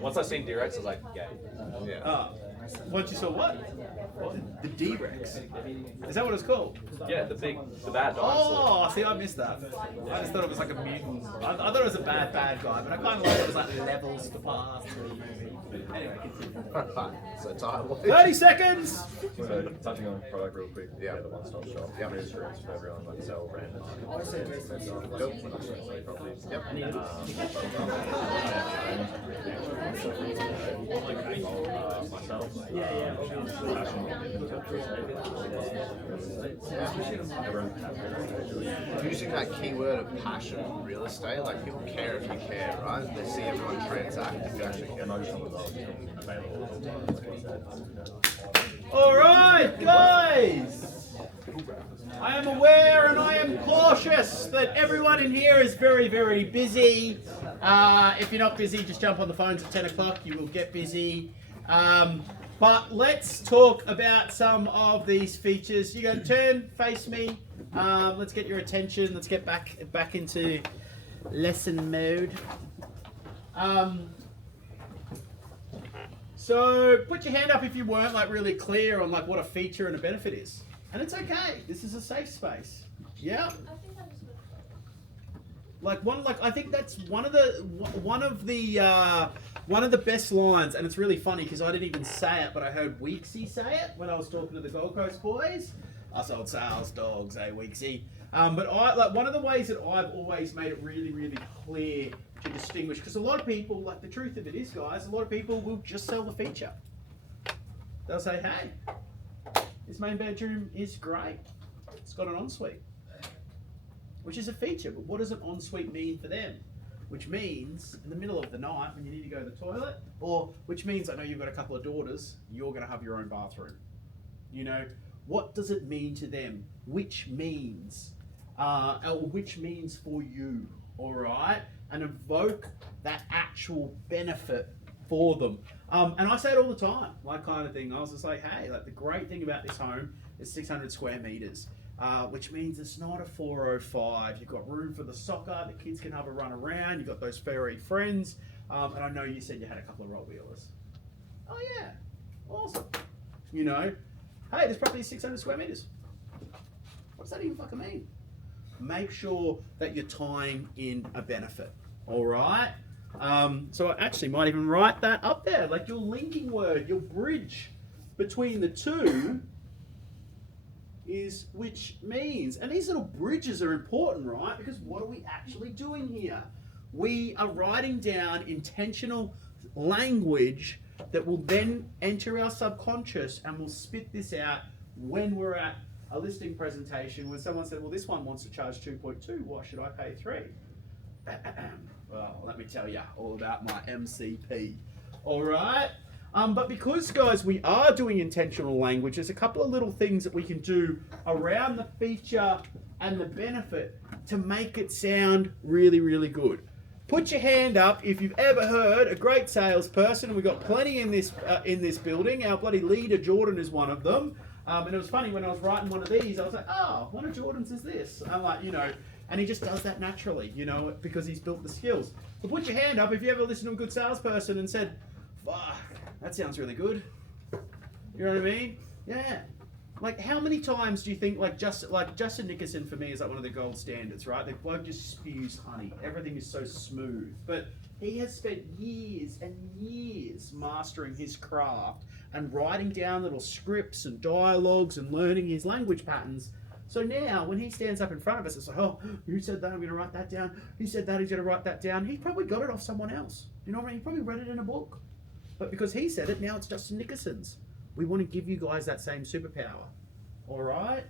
once I seen D-Rex, I was like, gay. Yeah. Once you saw what? The D-Rex. Is that what it's called? Yeah, the bad dinosaur. Oh, see, I missed that. I just thought it was like a mutant. I thought it was a bad guy, but I kind of like it was like levels to pass. Anyway, So title. 30 seconds! So touching on product real quick, Yeah. the one-stop shop. Yeah. Really straight for everyone, like sell random. Using that keyword of passion in real estate, like people care if you care, right? They see everyone transact if you actually care. Alright, guys! I am aware and I am cautious that everyone in here is very, very busy. If you're not busy, just jump on the phones at 10 o'clock. You will get busy. But let's talk about some of these features. You go turn, face me. Let's get your attention. Let's get back into lesson mode. So put your hand up if you weren't like really clear on like what a feature and a benefit is. And it's okay. This is a safe space. Yeah. I think that's one of the best lines, and it's really funny because I didn't even say it, but I heard Weeksy say it when I was talking to the Gold Coast boys. I sold sales dogs, Weeksy. But one of the ways that I've always made it really, really clear to distinguish, because a lot of people, like the truth of it is, guys, a lot of people will just sell the feature. They'll say, hey, this main bedroom is great. It's got an ensuite, which is a feature, but what does an ensuite mean for them? Which means in the middle of the night when you need to go to the toilet, or which means I know you've got a couple of daughters, you're going to have your own bathroom. You know, what does it mean to them? Which means for you, all right? And evoke that actual benefit for them. And I say it all the time, like kind of thing. I was just like, hey, like the great thing about this home is 600 square meters. Which means it's not a 405. You've got room for the soccer, the kids can have a run around, you've got those furry friends, and I know you said you had a couple of roll wheelers. Oh yeah, awesome. You know, hey, this property is 600 square meters. What's that even fucking mean? Make sure that you're tying in a benefit, all right? So I actually might even write that up there, like your linking word, your bridge between the two is which means. And these little bridges are important, right? Because what are we actually doing here? We are writing down intentional language that will then enter our subconscious and we'll spit this out when we're at a listing presentation when someone said, well, this one wants to charge 2.2, why should I pay 3? Well, let me tell you all about my MCP. All right? But because, guys, we are doing intentional language, there's a couple of little things that we can do around the feature and the benefit to make it sound really, really good. Put your hand up if you've ever heard a great salesperson. We've got plenty in this building. Our bloody leader, Jordan, is one of them. And it was funny, when I was writing one of these, I was like, oh, one of Jordan's is this. I'm like, you know, and he just does that naturally, you know, because he's built the skills. But put your hand up if you ever listened to a good salesperson and said, fuck, that sounds really good. You know what I mean? Yeah. Like, how many times do you think, like Justin Nickerson for me is like one of the gold standards, right? The bloke just spews honey. Everything is so smooth. But he has spent years and years mastering his craft and writing down little scripts and dialogues and learning his language patterns. So now, when he stands up in front of us, it's like, oh, who said that? I'm going to write that down. He said that, he's going to write that down. He probably got it off someone else. You know what I mean? He probably read it in a book. But because he said it, now it's Justin Nickerson's. We want to give you guys that same superpower. All right?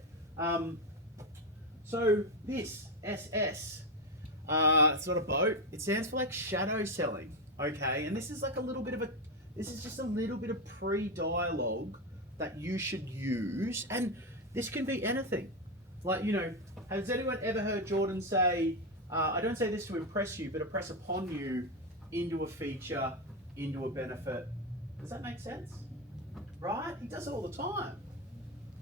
So this, SS, it's not a boat. It stands for like shadow selling, okay? And this is like a little bit of this is just a little bit of pre-dialogue that you should use. And this can be anything. Like, you know, has anyone ever heard Jordan say, I don't say this to impress you, but impress upon you into a feature, into a benefit. Does that make sense? Right? He does it all the time.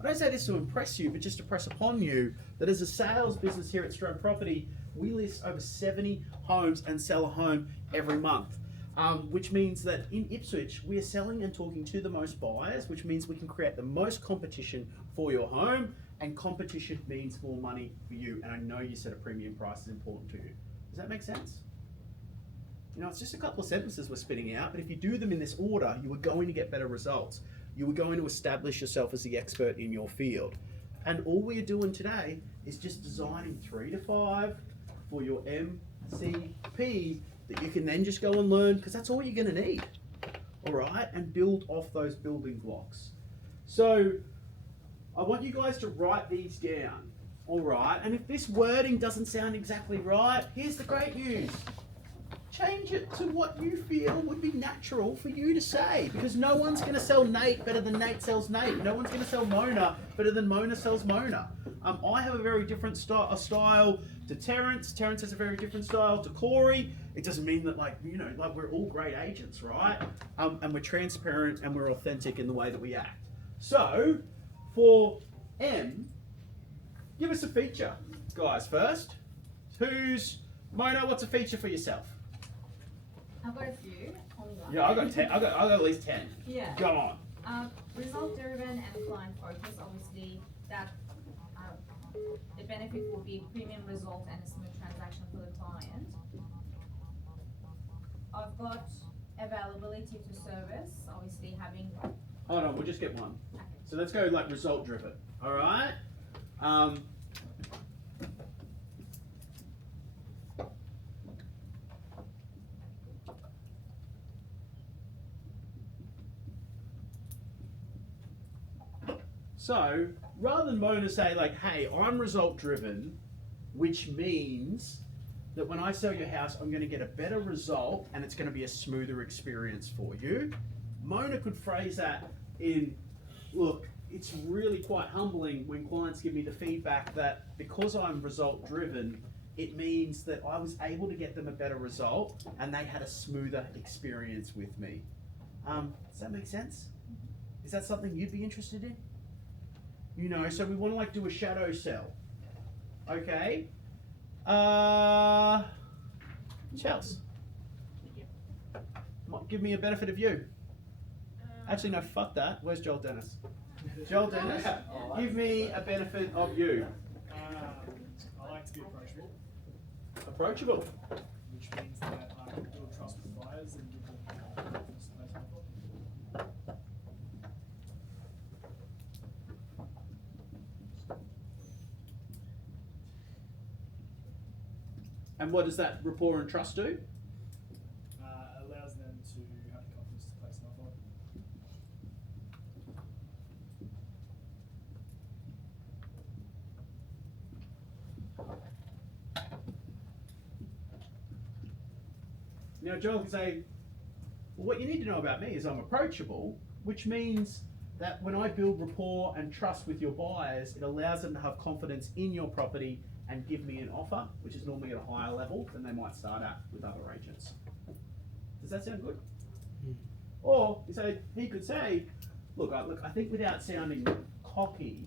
I don't say this to impress you, but just to press upon you that as a sales business here at STRUD Property, we list over 70 homes and sell a home every month. which means that in Ipswich, we are selling and talking to the most buyers, which means we can create the most competition for your home, and competition means more money for you. And I know you said a premium price is important to you. Does that make sense? You know, it's just a couple of sentences we're spitting out, but if you do them in this order, you are going to get better results. You are going to establish yourself as the expert in your field. And all we're doing today is just designing 3 to 5 for your MCP that you can then just go and learn, because that's all you're going to need. All right, and build off those building blocks. So I want you guys to write these down. All right, and if this wording doesn't sound exactly right, here's the great news. Change it to what you feel would be natural for you to say, because no one's going to sell Nate better than Nate sells Nate. No one's going to sell Mona better than Mona sells Mona. I have a very different style to Terence. Terence has a very different style to Corey. It doesn't mean that, like, you know, like, we're all great agents, right? And we're transparent and we're authentic in the way that we act. So for M, give us a feature, guys. First, Mona? What's a feature for yourself? I've got a few. Only one. Yeah, I got 10. I got at least 10. Yeah. Go on. Result driven and client focused. Obviously, that the benefit will be premium result and a smooth transaction for the client. I've got availability to service. Obviously, having. Hold on, we'll just get one. Okay. So let's go like result driven. All right. So rather than Mona say like, hey, I'm result driven, which means that when I sell your house, I'm going to get a better result and it's going to be a smoother experience for you. Mona could phrase that in, look, it's really quite humbling when clients give me the feedback that because I'm result driven, it means that I was able to get them a better result and they had a smoother experience with me. Does that make sense? Is that something you'd be interested in? You know, so we want to like do a shadow sell. Okay. Chels. Give me a benefit of you. Actually, no, fuck that. Where's Joel Dennis? Joel Dennis, give me a benefit of you. I like to be approachable, Approachable. which means that I can build trust with buyers and give them confidence to place an offer. And what does that rapport and trust do? Allows them to have the confidence to place an offer. Now Joel can say, well, what you need to know about me is I'm approachable, which means that when I build rapport and trust with your buyers, it allows them to have confidence in your property and give me an offer, which is normally at a higher level than they might start at with other agents. Does that sound good? Or he could say, look, I think without sounding cocky,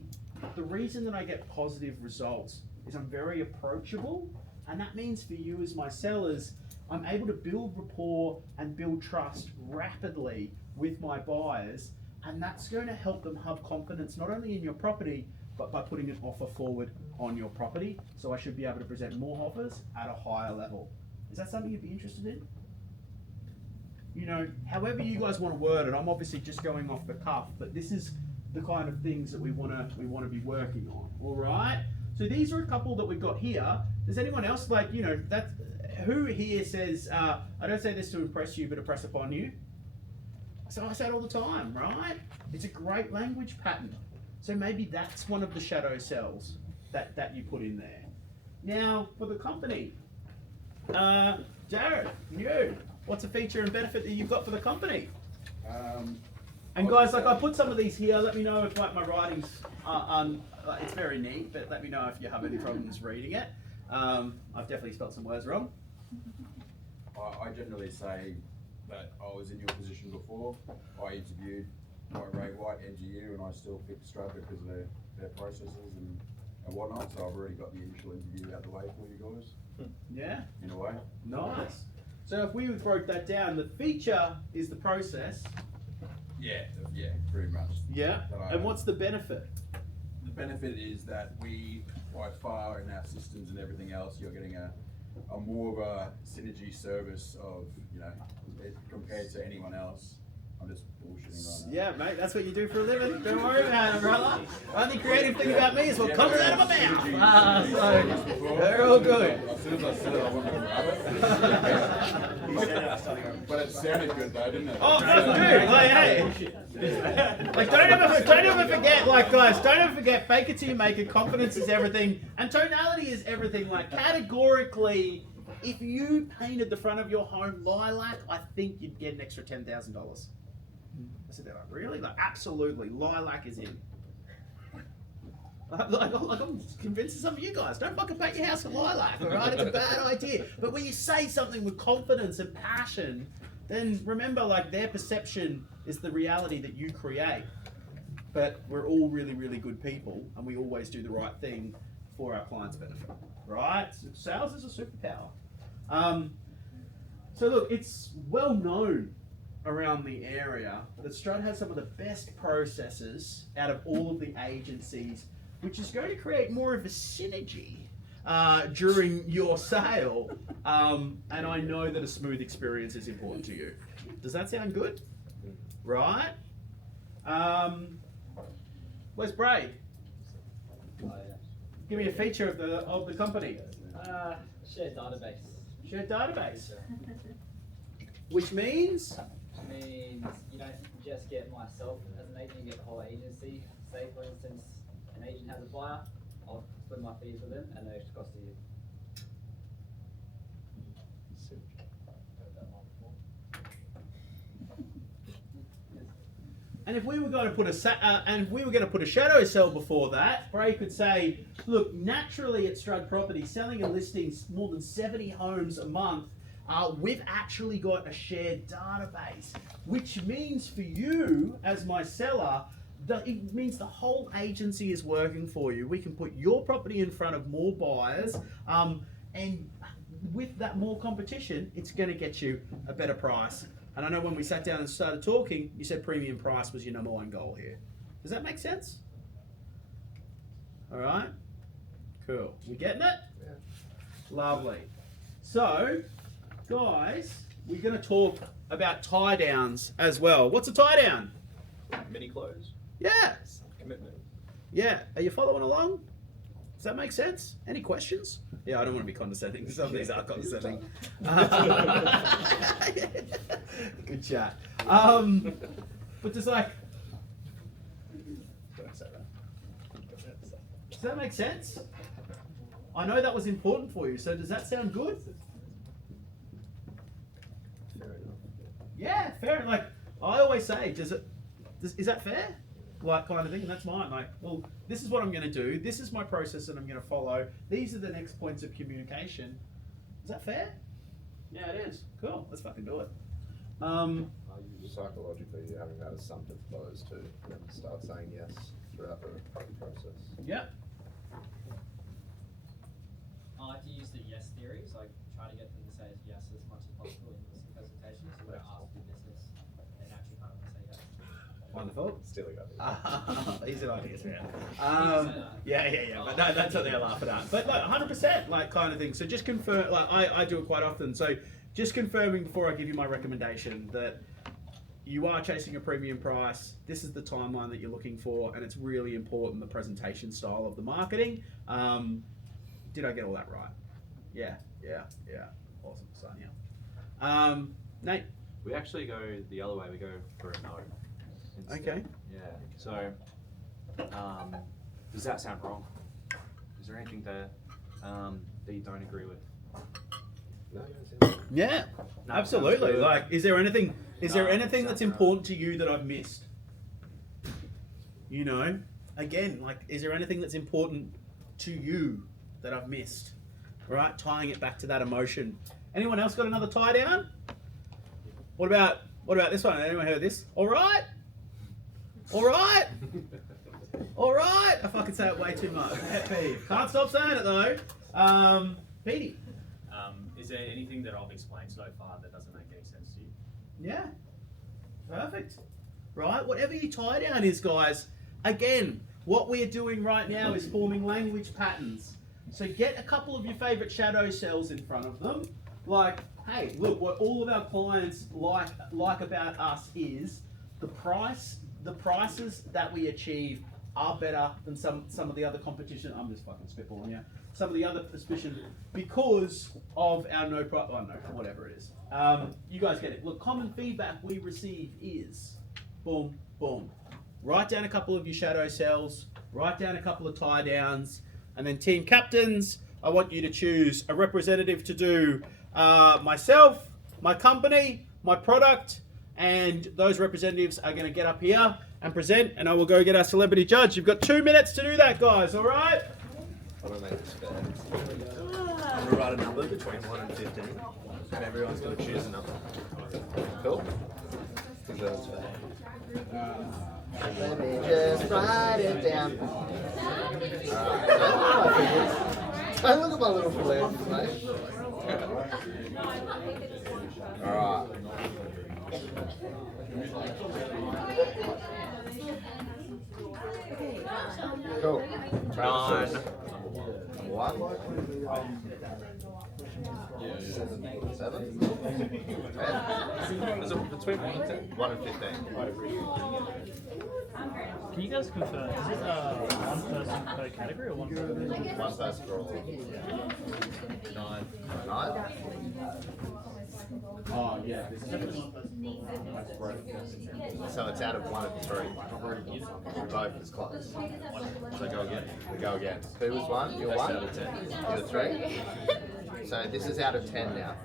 the reason that I get positive results is I'm very approachable, and that means for you as my sellers, I'm able to build rapport and build trust rapidly with my buyers, and that's going to help them have confidence not only in your property, but by putting an offer forward on your property. So I should be able to present more offers at a higher level. Is that something you'd be interested in? You know, however you guys want to word it, I'm obviously just going off the cuff, but this is the kind of things that we want to be working on. All right. So these are a couple that we've got here. Does anyone else like, you know, that who here says, I don't say this to impress you, but impress upon you? So I say it all the time, right? It's a great language pattern. So maybe that's one of the shadow cells that you put in there. Now, for the company, Jared, you, what's a feature and benefit that you've got for the company? And guys, like I put some of these here. Let me know if like my writing's, it's very neat, but let me know if you have any problems reading it. I've definitely spelled some words wrong. I generally say that I was in your position before. I interviewed Ray White, NGU, and I still picked STRUD because of their processes and whatnot. So I've already got the initial interview out of the way for you guys. Yeah. In a way. Nice. So if we broke that down, the feature is the process. Yeah, pretty much. Yeah. And what's the benefit? The benefit is that we, by far, in our systems and everything else, you're getting a more of a synergy service of, compared to anyone else. I'm just bullshitting right now. Yeah, mate, that's what you do for a living. Don't worry about it, brother. Only creative thing about me is what comes out of my mouth. So they're all good. As soon as I said it, I wanted to grab it. But it sounded good though, didn't it? Oh, that's good. Like, hey. Like, don't ever forget, like, guys, don't ever forget, fake it till you make it. Confidence is everything. And tonality is everything. Like, categorically, if you painted the front of your home lilac, I think you'd get an extra $10,000. I said that, like, really? Like, absolutely. Lilac is in. I'm convinced of some of you guys. Don't fucking paint your house with lilac, alright? It's a bad idea. But when you say something with confidence and passion, then remember, like, their perception is the reality that you create. But we're all really, really good people, and we always do the right thing for our clients' benefit, right? Sales is a superpower. So look, it's well known around the area that STRUD has some of the best processes out of all of the agencies, which is going to create more of a synergy during your sale. And I know that a smooth experience is important to you. Does that sound good? Right? Where's Bray? Give me a feature of the company. Shared database. Shared database. Which means? Means you don't just get myself as an agent, you get the whole agency. Say for instance, an agent has a buyer, I'll split my fees with them and the extra cost to you. And if we were going to put a shadow sell before that, Bray could say, look, naturally at STRUD Property, selling and listing more than 70 homes a month, we've actually got a shared database, which means for you as my seller, it means the whole agency is working for you. We can put your property in front of more buyers, and with that more competition, it's going to get you a better price. And I know when we sat down and started talking, you said premium price was your number one goal here. Does that make sense? All right, cool. We getting it? Yeah. Lovely. So, guys, we're going to talk about tie downs as well. What's a tie down? Mini close. Yeah. Commitment. Yeah. Are you following along? Does that make sense? Any questions? Yeah, I don't want to be condescending. Some of these are condescending. Good chat. But just like, does that make sense? I know that was important for you. So does that sound good? Fair enough. Yeah, fair. Like I always say, is that fair? Like kind of thing, and that's mine. Like, well, this is what I'm going to do. This is my process that I'm going to follow. These are the next points of communication. Is that fair? Yeah, it is. Cool. Let's fucking do it. Psychologically, you're having that assumptive close too, and start saying yes throughout the process. Yeah. I like to use the yes theory, so I try to get them to say yes as much as possible in this presentation. So when I ask the business, they naturally kind of want to say yes. Wonderful. Stealing that. Easy ideas, yeah. Yeah. But no, that's what they're laughing at. But no, 100%, like kind of thing. So just confirm, like I do it quite often. So just confirming before I give you my recommendation that you are chasing a premium price. This is the timeline that you're looking for, and it's really important the presentation style of the marketing. Did I get all that right? Yeah. Awesome, Sonia. Nate. We actually go the other way. We go for a no. Instead. Okay. Yeah. So, does that sound wrong? Is there anything there that you don't agree with? No, Yeah, No, absolutely. sounds Like, is there anything No, that's sounds important to you that I've missed? You know, again, like, is there anything that's important to you that I've missed? Right, tying it back to that emotion. Anyone else got another tie down? What about this one? Anyone heard this? All right. I fucking say it way too much. Pet peeve. Can't stop saying it though. Petey. Is there anything that I've explained so far that doesn't make any sense to you? Yeah. Perfect. Right? Whatever your tie down is, guys, again, what we're doing right now is forming language patterns. So get a couple of your favorite shadow cells in front of them. Like, hey, look, what all of our clients like about us is the prices that we achieve are better than some of the other competition. I'm just fucking spitballing here. Some of the other suspicion because of our whatever it is. You guys get it. Look, common feedback we receive is boom, boom. Write down a couple of your shadow cells, write down a couple of tie downs, and then team captains, I want you to choose a representative to do myself, my company, my product, and those representatives are going to get up here and present, and I will go get our celebrity judge. You've got 2 minutes to do that, guys, all right? I'm going to make this fair. I'm going to write a number between 1 and 15, and everyone's going to choose a number. Cool? Think that's fair. Let me just write it down. I look at my little plans, mate. Alright. Cool. 9. Number 1. 7. 10. Is it between 1 and 10? 1 and 15. Can you guys confirm, is it one person per category or one person? One person for all. 9. 9? Oh, yeah. So it's out of 1 and 3. Both is close. So go again. We go again. Who was 1? You're 1? Out of 10. You're 3? So this is out of 10 now.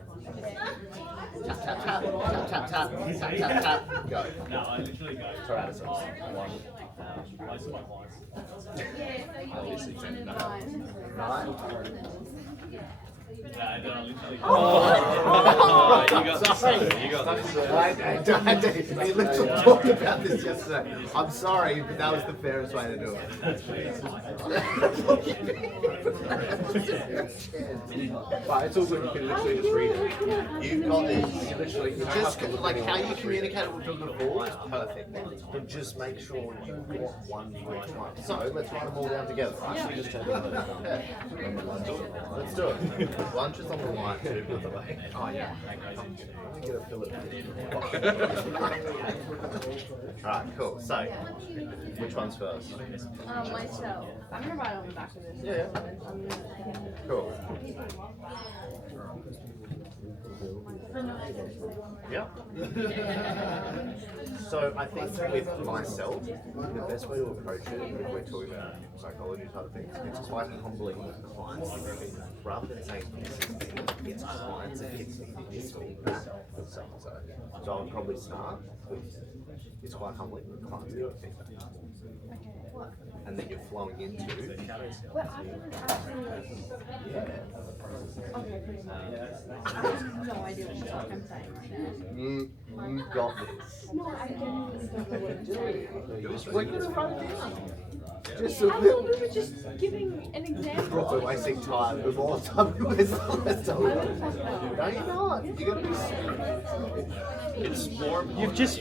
Tap, tap, tap, tap, tap, tap, tap, tap, tap, go. No, I literally go. Sorry, out of 6. Most of my clients. Obviously, 10. 9. I literally go. Oh, you got this. sorry. You got this. We literally talked about this yesterday. I'm sorry, but that was the fairest way to do it. But it's also you can literally just read it. You've got this. You literally, just like how you communicated with them before is perfect. But just make sure you've got one for each one. So let's write them all down together. Right? Just turn them over. Let's do it. One just on the line, two with the way. Oh yeah. Let me get a fillet. Alright, cool. So, which one's first? Myself. I'm gonna write on the back of this. Yeah. Cool. Yeah. So I think with myself, the best way to approach it, if we're talking about psychology type of things, it's quite humbling with clients. Rather than saying it's clients, it's feedback. So I would probably start with it's quite humbling with clients getting feedback. And then you're flowing into But I didn't actually. Okay, pretty much. I have no idea what I'm saying right now. You got this. No, I genuinely don't know what I'm doing. We're gonna write it down. Just a I little. thought we were just giving an example. We're wasting time. We're more time wasting less time. I don't fucking know. No, you're not. You're gonna be. It's more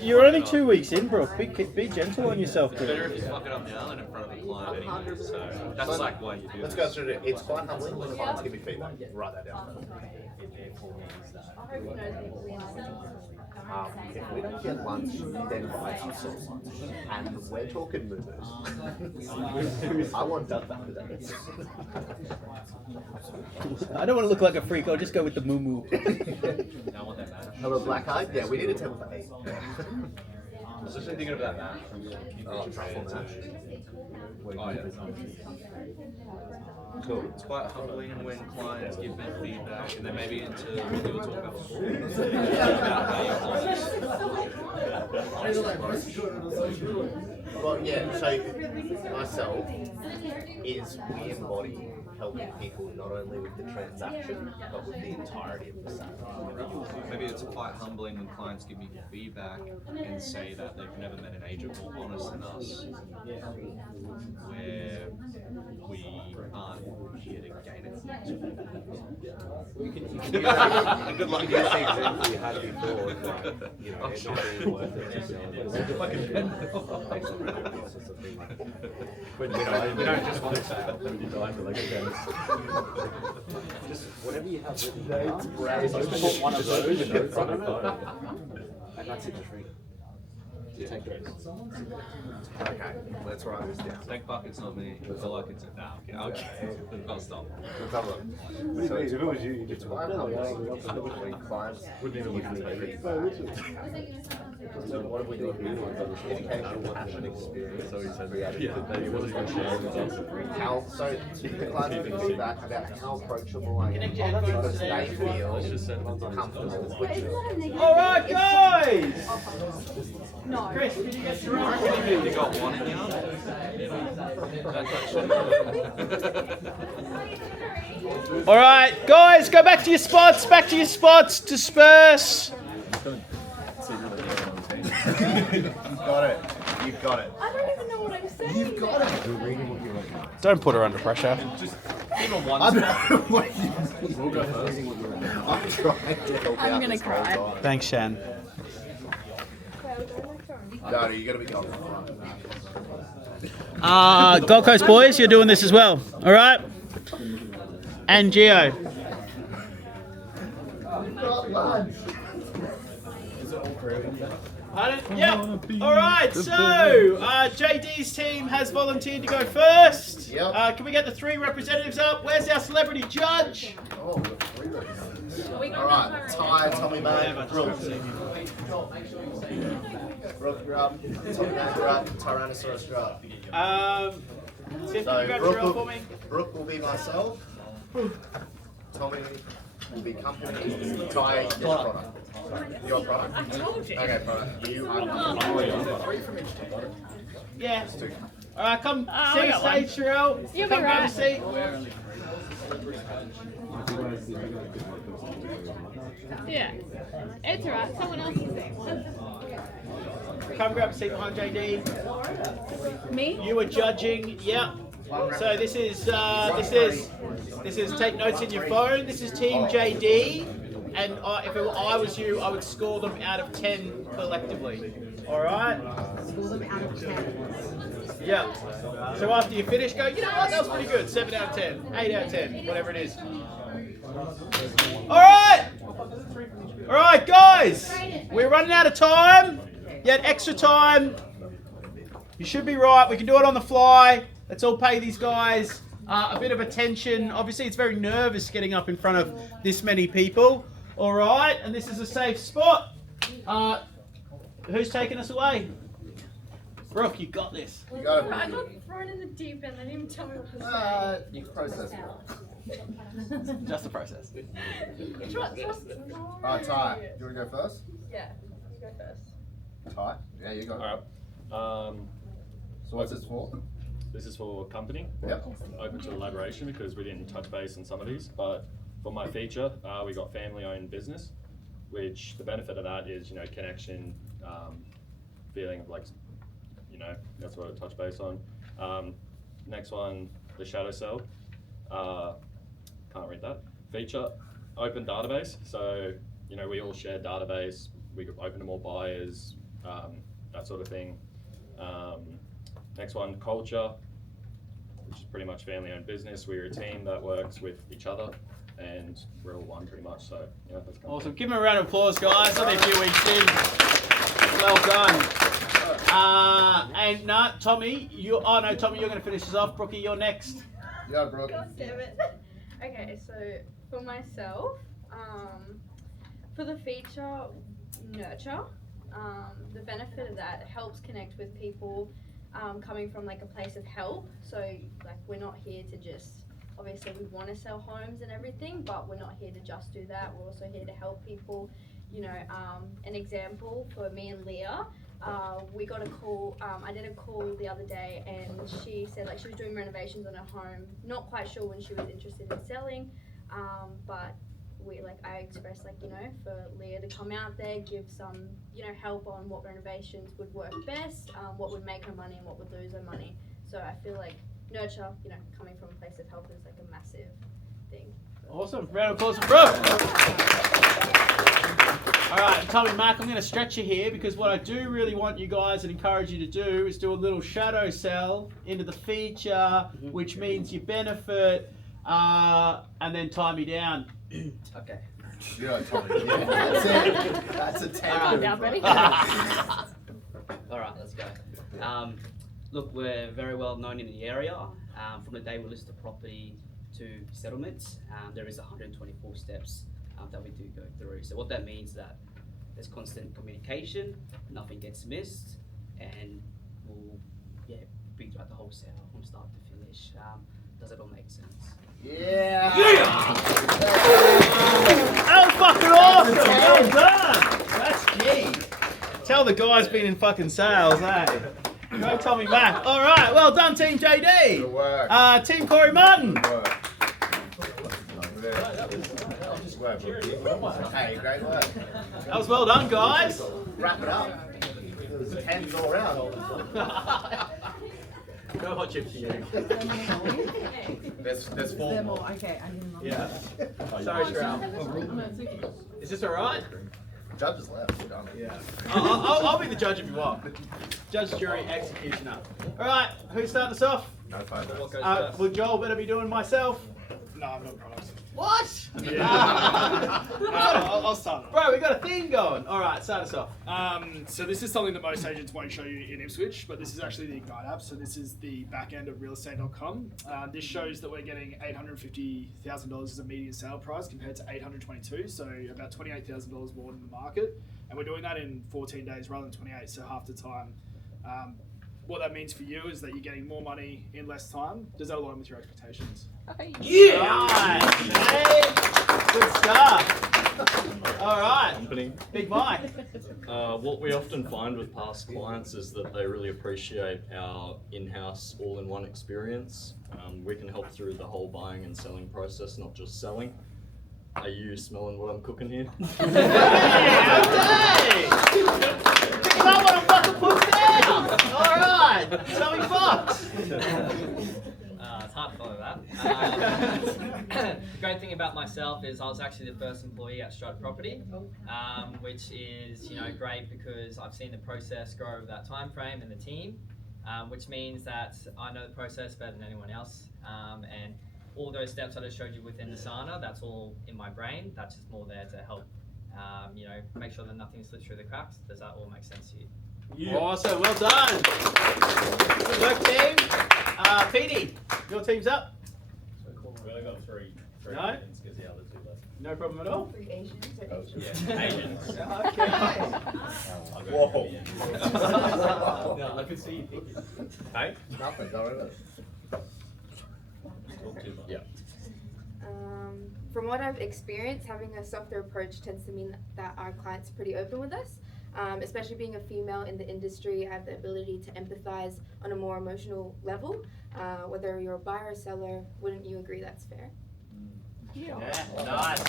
You're only 2 weeks in, Brooke. Be gentle on yourself, It's better if you fuck it up now than in front of the client anyway. So that's like why you do Let's this. go through it. It's quite humbling when clients give me feedback. Write that down. I hope you know If we don't get lunch, then buy ourselves lunch. And we're talking moo-moos. I want duck back today. I don't want to look like a freak. I'll just go with the moo moo. I want that match. Hello, black eye? Yeah, we need a table for 8. I was actually thinking of that match from Oh, truffle match. Oh yeah. Cool. It's quite humbling when clients give me feedback and then maybe into what you were talking about before. About how you're honest. Well, yeah, so myself is we embody helping people not only with the transaction, but with the entirety of the sale. Maybe it's quite humbling when clients give me feedback and say that they've never met an agent more honest than us, where we aren't here to gain it. Good luck. Use the example you had before, of like, you know, it not being worth it to sell, but it's fucking based on the process of being like, but we don't just want to sell. Just whatever you have written down, just put one of those in front of it, and that's it. Just read. You take those. Okay, let's write this down. Take buckets, not me. That's all I can say. Nah, okay. I'll stop. Let's have a look. So if it was you, it's quite humbling when clients wouldn't even look at the feedback. So what have we got here? Education, passion, experience. So he said, yeah, he wasn't going to share. How, so the clients give feedback about how approachable I am because they feel comfortable. All right, guys. No. Chris, did you get through? You got one in you? All right, guys, go back to your spots. Back to your spots. Disperse. You've got it. You've got it. I don't even know what I'm saying. You've got it. You're reading what you're looking at. Don't put her under pressure. Just give her one. I don't know what you. We'll go first. I'm trying to help out. I'm gonna this whole cry. time. Thanks, Shan. No, you gotta be gone. Gold Coast boys, you're doing this as well. All right. And Geo. Yeah. All right. So JD's team has volunteered to go first. Yep. Can we get the 3 representatives up? Where's our celebrity judge? Oh, the 3 All right. Ty, Tommy May, Brooke. Brooke, you're up. Tommy May, you're up. Tyrannosaurus, you're up. See if you can So grab Brooke Terrell for me. Brooke will be myself. Tommy will be company. Ty is product. Your product. I told you. Okay, product. You are Yeah. All right, come I see got stage, Terrell. You'll Come be grab a right. seat. Yeah. It's alright. Someone else is there. Come grab a seat behind JD. Me? You were judging. Yep. So this is take notes in your phone. This is Team JD, and if I was you, I would score them out of 10 collectively. All right. Score them out of 10. Yeah. So after you finish, go. You know what? That was pretty good. 7 out of 10, 8 out of 10, whatever it is. All right. All right, guys. We're running out of time. You had extra time. You should be right. We can do it on the fly. Let's all pay these guys a bit of attention. Obviously, it's very nervous getting up in front of this many people. All right, and this is a safe spot. Who's taking us away? Brooke, you got this. You got I it. got thrown in the deep end. They didn't even tell me what to say. You process it. Just the process. Trust. Alright, Ty, do you want to go first? Yeah. You go first. Ty? Yeah, you go. Alright. So what's this for? This is for company. Yep. Open to elaboration because we didn't touch base on some of these. But for my feature, we got family-owned business, which the benefit of that is, connection, feeling of like, that's what I touch base on. Next one, the shadow cell. Can't read that. Feature, open database. So, we all share database. We could open to more buyers, that sort of thing. Next one, culture, which is pretty much family-owned business. We're a team that works with each other, and we're all one pretty much. So, that's kind Awesome. Give them a round of applause, guys. Only a few weeks in. Well done. Tommy, Tommy, you're going to finish us off. Brookie, you're next. Yeah, bro. God damn it. Okay, so for myself, for the feature nurture, the benefit of that helps connect with people coming from like a place of help. So like we're not here to just, obviously we want to sell homes and everything, but we're not here to just do that. We're also here to help people. An example for me and Leah, we got a call. I did a call the other day, and she said like she was doing renovations on her home. Not quite sure when she was interested in selling, but I expressed for Leah to come out there, give some help on what renovations would work best, what would make her money and what would lose her money. So I feel like nurture, coming from a place of help is like a massive thing. Awesome. Round of applause for Brooke. All right, Tommy Mac, I'm going to stretch you here because what I do really want you guys and encourage you to do is do a little shadow sell into the feature, which means you benefit, and then tie me down. Okay. Yeah, Tommy. Yeah. That's it. That's a 10. Alright, now ready? Alright, let's go. Look, we're very well known in the area. From the day we list the property to settlements, there is 124 steps that we do go through. So what that means is that there's constant communication, nothing gets missed, and we'll be throughout the whole sale from start to finish. Does it all make sense? Yeah! That was fucking awesome! Well done! That's key. Tell the guy's been in fucking sales, eh? Go Tommy Mac. All right, well done, Team JD. Good work. Team Corey Martin. Good work. Hey, great work. That was well done, guys. Wrap it up. It was 10s all around. No hot chips for you. There's 4 more. Okay, I didn't know. Yeah. Sorry, Shroud. Is this all right? Judges left. We're done. Yeah. I'll be the judge if you want. Judge, jury, executioner. All right, who's starting us off? No photos. Well, Joel better be doing myself. No, I'm not promised. What? I'll start. Bro, we got a theme going. All right, start us off. So this is something that most agents won't show you in Ipswich, but this is actually the Ignite app. So this is the back end of realestate.com. This shows that we're getting $850,000 as a median sale price compared to $822, so about $28,000 more than the market. And we're doing that in 14 days rather than 28, so half the time. What that means for you is that you're getting more money in less time. Does that align with your expectations? Yeah! Nice, good stuff. All right, Big Mike. What we often find with past clients is that they really appreciate our in-house all-in-one experience. We can help through the whole buying and selling process, not just selling. Are you smelling what I'm cooking here? Yeah, okay. Pick up what I'm fucking put down. All right, Tommy Fox. It's hard to follow that. The great thing about myself is I was actually the first employee at STRUD Property, which is great because I've seen the process grow over that time frame and the team, which means that I know the process better than anyone else. And all those steps I just showed you within the Asana, that's all in my brain. That's just more there to help, make sure that nothing slips through the cracks. Does that all make sense to you? Yeah. Awesome, well done. Good work, team. Petey, your team's up. We only got three No? agents because the other two left. No problem at all. 3 Asians or Asians? Yeah, agents. Okay. Whoa. No, I could see you thinking. Hey? Nothing, don't it? Yeah. From what I've experienced, having a softer approach tends to mean that our clients are pretty open with us. Especially being a female in the industry, I have the ability to empathize on a more emotional level. Whether you're a buyer or seller, wouldn't you agree that's fair? Yeah, nice.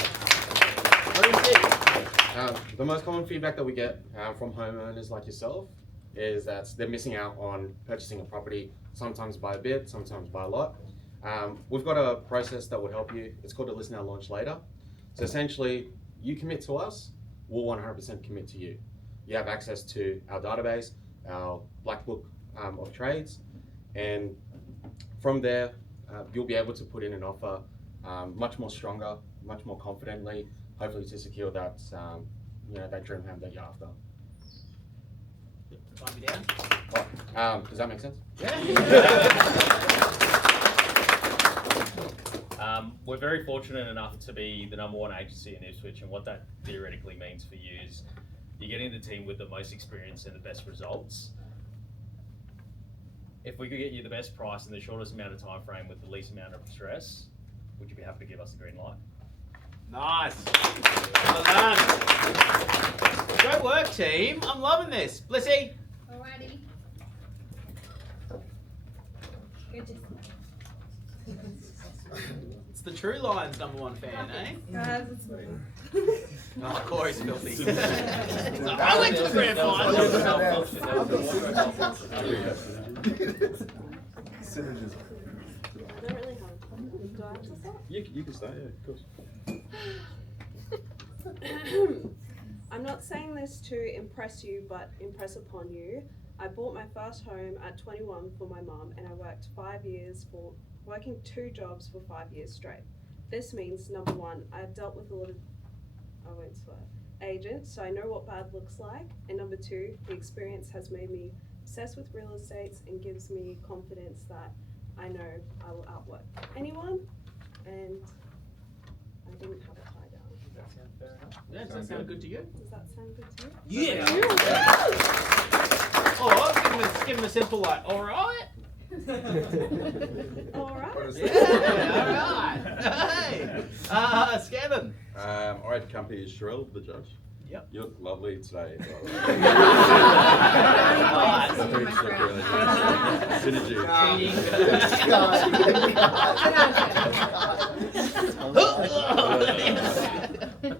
What do you think? The most common feedback that we get from homeowners like yourself is that they're missing out on purchasing a property, sometimes by a bit, sometimes by a lot. We've got a process that will help you. It's called a list now, launch later. So essentially, you commit to us, we'll 100% commit to you. You have access to our database, our black book of trades, and from there, you'll be able to put in an offer much more stronger, much more confidently, hopefully to secure that, that dream home that you're after. Tie me down. Does that make sense? Yeah. We're very fortunate enough to be the #1 agency in Ipswich, and what that theoretically means for you is you're getting the team with the most experience and the best results. If we could get you the best price in the shortest amount of time frame with the least amount of stress, would you be happy to give us the green light? Nice. Well done. Great work, team. I'm loving this. Blissy. Alrighty. Good job. It's the True Lions #1 fan, eh? Guys, it's me. Oh, Corey's filthy. I went to the grand final. Synergism. I don't really have a problem. Do I have to start? You can stay, yeah, of course. I'm not saying this to impress you, but impress upon you. I bought my first home at 21 for my mum, and I worked 5 years working 2 jobs for 5 years straight. This means, number one, I've dealt with a lot of, I won't swear, agents, so I know what bad looks like. And number two, the experience has made me obsessed with real estate and gives me confidence that I know I will outwork anyone. And I didn't have a tie down. Does that sound fair enough? Yeah, does that sound good to you? Does that sound good to you? Yeah. Or give him a simple like, all right. All right. Yeah, all right. Hey, Scannon. I had company as Sherelle, the judge. Yep. You look lovely today.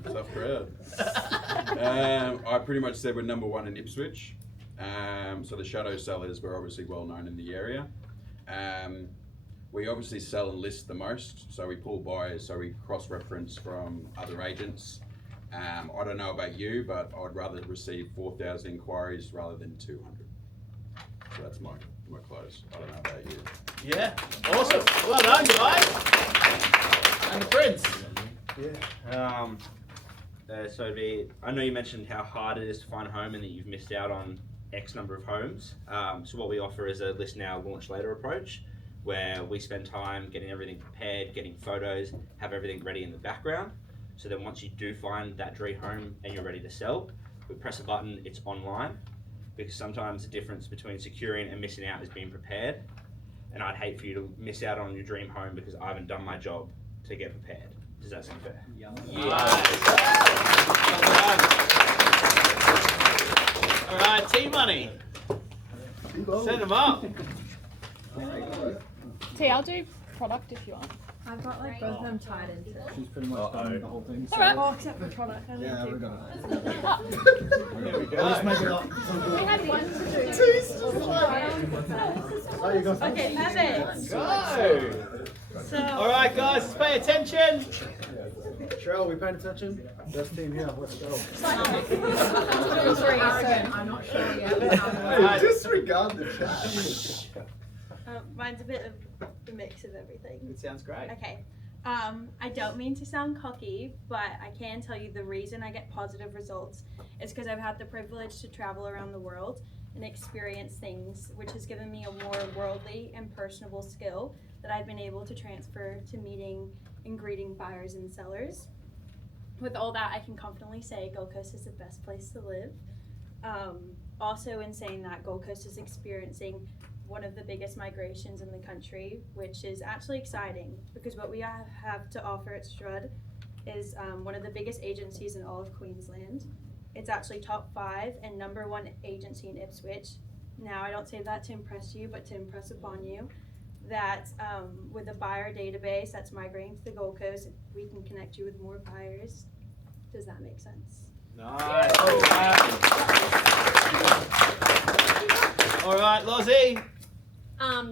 Tough crowd. I pretty much said we're #1 in Ipswich. So the shadow sellers, we're obviously well known in the area. We obviously sell and list the most, so we pull buyers, so we cross-reference from other agents. I don't know about you, but I'd rather receive 4,000 inquiries rather than 200. So that's my close. I don't know about you. Yeah, awesome. Well done, guys. And the Prince. I know you mentioned how hard it is to find a home and that you've missed out on X number of homes. So what we offer is a list now, launch later approach, where we spend time getting everything prepared, getting photos, have everything ready in the background. So then once you do find that dream home and you're ready to sell, we press a button, it's online, because sometimes the difference between securing and missing out is being prepared. And I'd hate for you to miss out on your dream home because I haven't done my job to get prepared. Does that sound fair? Yeah. All right, T-Money. Send them up. T, I'll do product if you want. I've got like both of them tied into it. She's pretty much done the whole thing. All right. so- Oh, except for product. I Yeah, need we're to. gonna. There we go. I'll just make it up. We had one to do. Oh, you got Okay, perfect. Go. So. All right, guys, let's pay attention. Cheryl, we paying attention? Best team here, let's go. I'm not sure yet. Disregard the chat. Mine's a bit of a mix of everything. It sounds great. Okay. I don't mean to sound cocky, but I can tell you the reason I get positive results is because I've had the privilege to travel around the world and experience things, which has given me a more worldly and personable skill that I've been able to transfer to meeting and greeting buyers and sellers. With all that, I can confidently say Gold Coast is the best place to live. Also, in saying that, Gold Coast is experiencing one of the biggest migrations in the country, which is actually exciting because what we have to offer at STRUD is one of the biggest agencies in all of Queensland. It's actually top 5 and #1 agency in Ipswich. Now, I don't say that to impress you, but to impress upon you that with a buyer database that's migrating to the Gold Coast, we can connect you with more buyers. Does that make sense? Nice. All right, Lozzie.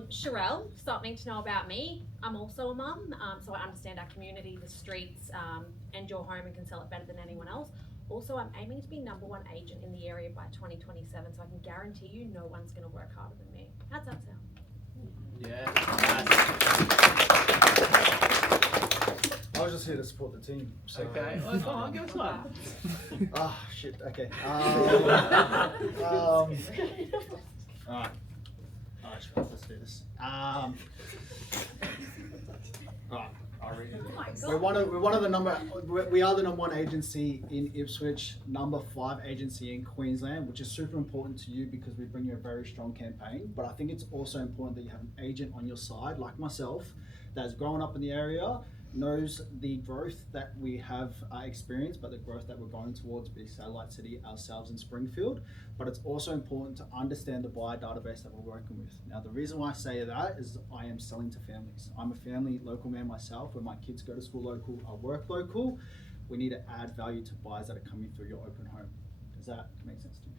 Sherelle, something to know about me. I'm also a mum, so I understand our community, the streets, and your home and can sell it better than anyone else. Also, I'm aiming to be #1 agent in the area by 2027, so I can guarantee you no one's going to work harder than me. How's that sound? Yeah. I was just here to support the team. So. Okay. Well, come on, give us one. Ah, shit. Okay. Alright. Let's do this. Alright. We are the #1 agency in Ipswich, #5 agency in Queensland, which is super important to you because we bring you a very strong campaign. But I think it's also important that you have an agent on your side, like myself, that's grown up in the area, knows the growth that we have experienced, but the growth that we're going towards being satellite city ourselves in Springfield. But it's also important to understand the buyer database that we're working with. Now, the reason why I say that is I am selling to families. I'm a family local man myself, where my kids go to school local, I work local. We need to add value to buyers that are coming through your open home. Does that make sense to you?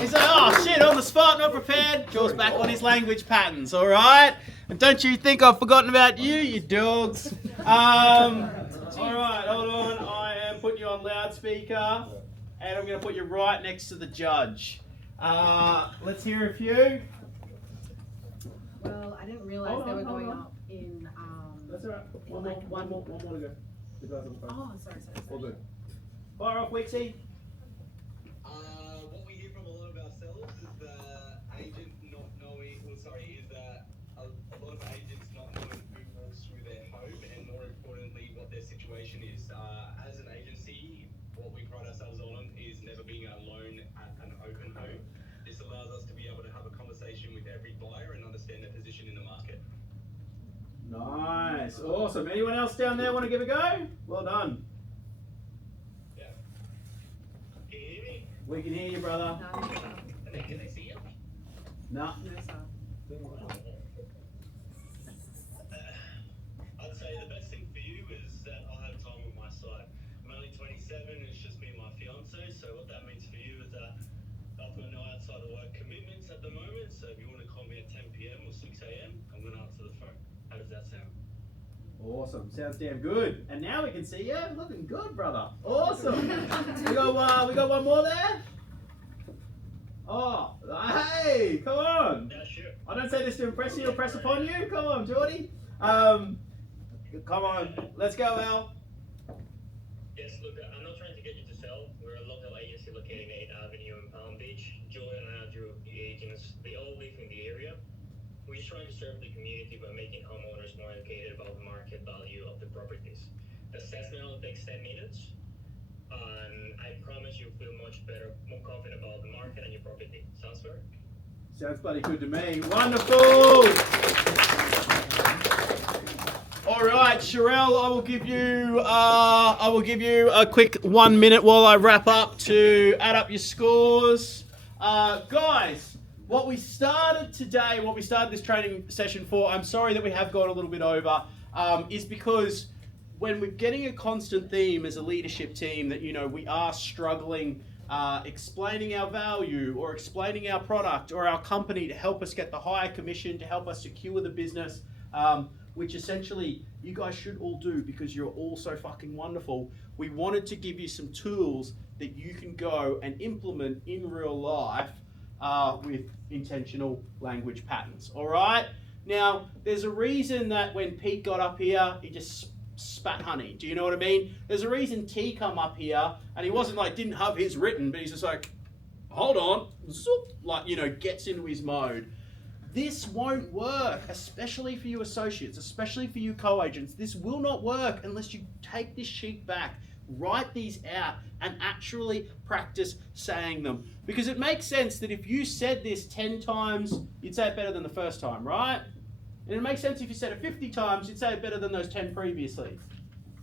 He's like, oh shit, on the spot, not prepared. Draws back on his language patterns, all right? And don't you think I've forgotten about you, you dogs. All right, hold on. I am putting you on loudspeaker, and I'm going to put you right next to the judge. Let's hear a few. Well, I didn't realise they were going up in. That's all right. One more to go. The guys on the phone. Oh, sorry. All good. Fire off, Wixie. What we hear from a lot of our sellers is that agent not knowing, is that a lot of agents not knowing who walks through their home, and more importantly, what their situation is. As an agency, what we pride ourselves on is never being alone at an open home. This allows us to be able to have a conversation with every buyer and understand their position in the market. Nice, awesome. Anyone else down there want to give a go? Well done. Yeah. Can you hear me? We can hear you, brother. And then can they see you? No. I'd say the best thing for you is that I'll have time on my side. I'm only 27 and it's just me and my fiance, so what that means for you is that I've got no outside of work commitments at the moment, so if you want to call me at 10 p.m. or 6 a.m., I'm going to answer the phone. How does that sound? Awesome, sounds damn good. And now we can see you looking good, brother. Awesome. we got one more there. Oh, hey, come on. Yeah, sure. I don't say this to impress you or press upon you. Come on, Geordie. Come on, let's go, Al. Yes, look, I'm not trying to get you to sell. We're a local agency located in 8th Avenue in Palm Beach. Julie and I are the agents. They all live in the area. We're just trying to serve the community by making homeowners more educated about the market value of the properties. The assessment only takes 10 minutes. And I promise you'll feel much better, more confident about the market and your property. Sounds fair? Sounds bloody good to me. Wonderful. All right, Sherelle, I will give you a quick 1 minute while I wrap up to add up your scores. Guys, what we started this training session for, I'm sorry that we have gone a little bit over, is because when we're getting a constant theme as a leadership team that, we are struggling explaining our value or explaining our product or our company to help us get the higher commission, to help us secure the business, which essentially you guys should all do because you're all so fucking wonderful. We wanted to give you some tools that you can go and implement in real life with intentional language patterns. All right? Now, there's a reason that when Pete got up here, he just spat honey. Do you know what I mean? There's a reason T come up here and he wasn't like, didn't have his written, but he's just like, hold on, zoop, like, gets into his mode. This won't work, especially for you associates, especially for you co-agents. This will not work unless you take this sheet back, write these out, and actually practice saying them. Because it makes sense that if you said this 10 times, you'd say it better than the first time, right? And it makes sense if you said it 50 times, you'd say it better than those 10 previously.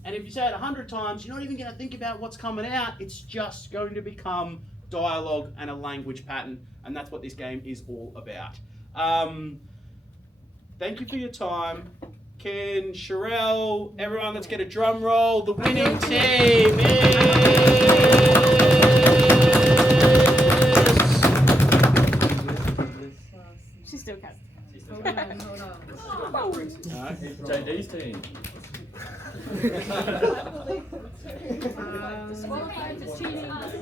And if you say it 100 times, you're not even going to think about what's coming out. It's just going to become dialogue and a language pattern. And that's what this game is all about. Thank you for your time. Can Sherelle, everyone, let's get a drum roll. The winning team is... She still can. Hold on. It's JD's team.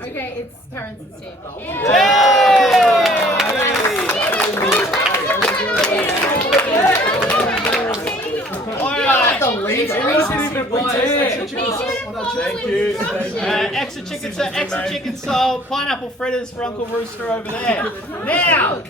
Okay, it's Terrence's team. Thank you. Extra chicken salt, pineapple fritters for Uncle Rooster over there. Now,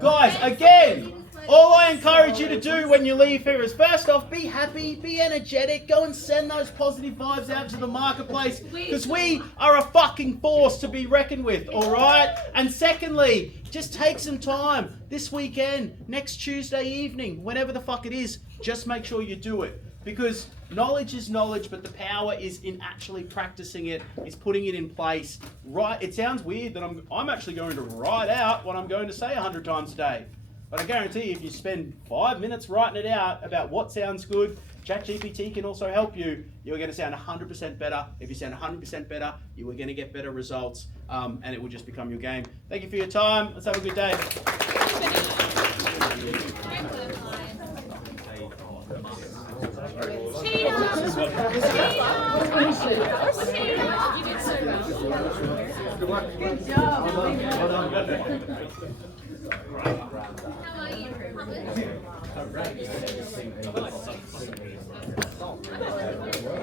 guys, again, All I encourage you to do when you leave here is, first off, be happy, be energetic, go and send those positive vibes out to the marketplace, because we are a fucking force to be reckoned with, alright? And secondly, just take some time this weekend, next Tuesday evening, whenever the fuck it is, just make sure you do it. Because knowledge is knowledge, but the power is in actually practicing it, is putting it in place. Right? It sounds weird that I'm actually going to write out what I'm going to say 100 times a day. But I guarantee you, if you spend 5 minutes writing it out about what sounds good, ChatGPT can also help you. You're going to sound 100% better. If you sound 100% better, you are going to get better results, and it will just become your game. Thank you for your time. Let's have a good day. Good job. How are you?